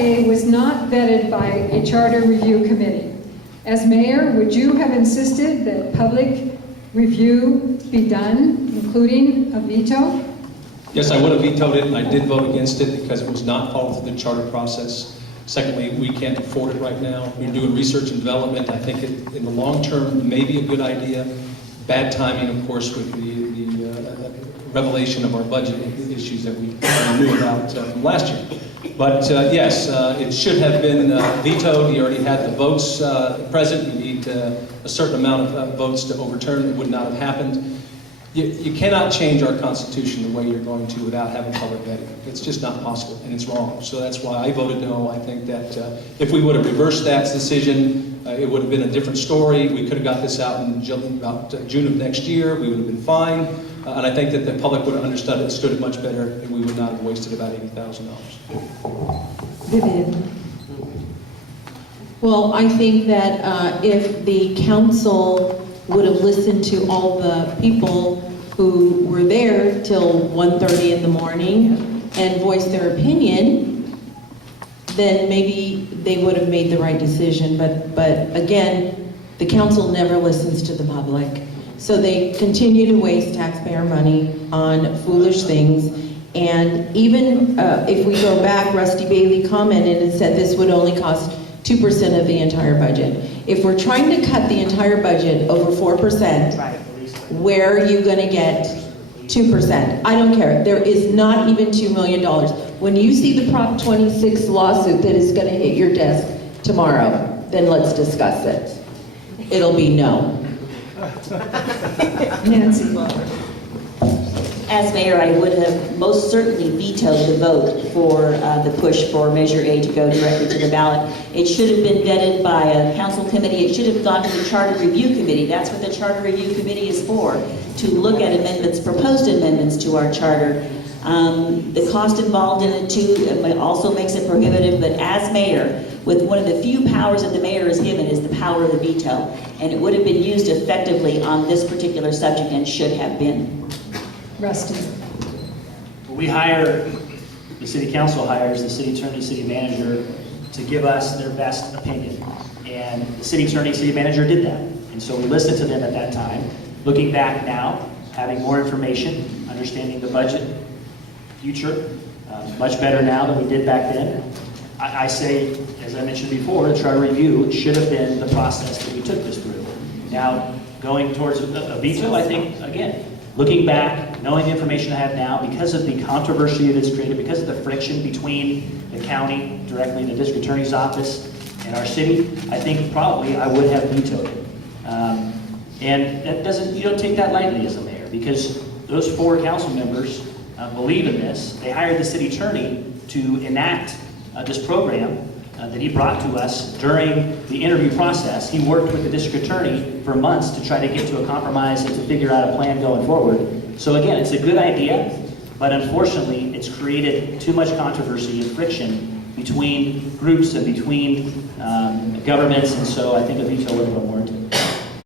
A was not vetted by a charter review committee. As mayor, would you have insisted that public review be done, including a veto? Yes, I would have vetoed it, and I did vote against it because it was not followed through the charter process. Secondly, we can't afford it right now. We're doing research and development. I think it, in the long term, may be a good idea. Bad timing, of course, with the revelation of our budget issues that we knew about from last year. But yes, it should have been vetoed. You already had the votes present. You need a certain amount of votes to overturn it. It would not have happened. You cannot change our Constitution the way you're going to without having public vetting. It's just not possible, and it's wrong. So that's why I voted no. I think that if we would have reversed that decision, it would have been a different story. We could have got this out in about June of next year. We would have been fine. And I think that the public would have understood it much better, and we would not have wasted about $80,000. Vivian. Well, I think that if the council would have listened to all the people who were there till 1:30 in the morning and voiced their opinion, then maybe they would have made the right decision. But again, the council never listens to the public. So they continue to waste taxpayer money on foolish things. And even if we go back, Rusty Bailey commented and said this would only cost 2% of the entire budget. If we're trying to cut the entire budget over 4%, where are you going to get 2%? I don't care. There is not even $2 million. When you see the Prop 26 lawsuit that is going to hit your desk tomorrow, then let's discuss it. It'll be no. Nancy. As mayor, I would have most certainly vetoed the vote for the push for Measure A to go directly to the ballot. It should have been vetted by a council committee. It should have gone to the Charter Review Committee. That's what the Charter Review Committee is for, to look at amendments, proposed amendments to our charter. The cost involved in it too also makes it prohibitive, but as mayor, with one of the few powers that the mayor is given is the power of the veto, and it would have been used effectively on this particular subject and should have been. Rusty. We hire, the city council hires the city attorney, city manager to give us their best opinion. And the city attorney, city manager did that. And so we listened to them at that time. Looking back now, having more information, understanding the budget, future, much better now than we did back then. I say, as I mentioned before, the charter review should have been the process that we took this through. Now, going towards a veto, I think, again, looking back, knowing the information I have now, because of the controversy that's created, because of the friction between the county, directly the district attorney's office, and our city, I think probably I would have vetoed it. And that doesn't, you don't take that lightly as a mayor, because those 4 council members believe in this. They hired the city attorney to enact this program that he brought to us during the interview process. He worked with the district attorney for months to try to get to a compromise and to figure out a plan going forward. So again, it's a good idea, but unfortunately, it's created too much controversy and friction between groups and between governments, and so I think a veto would have been warranted.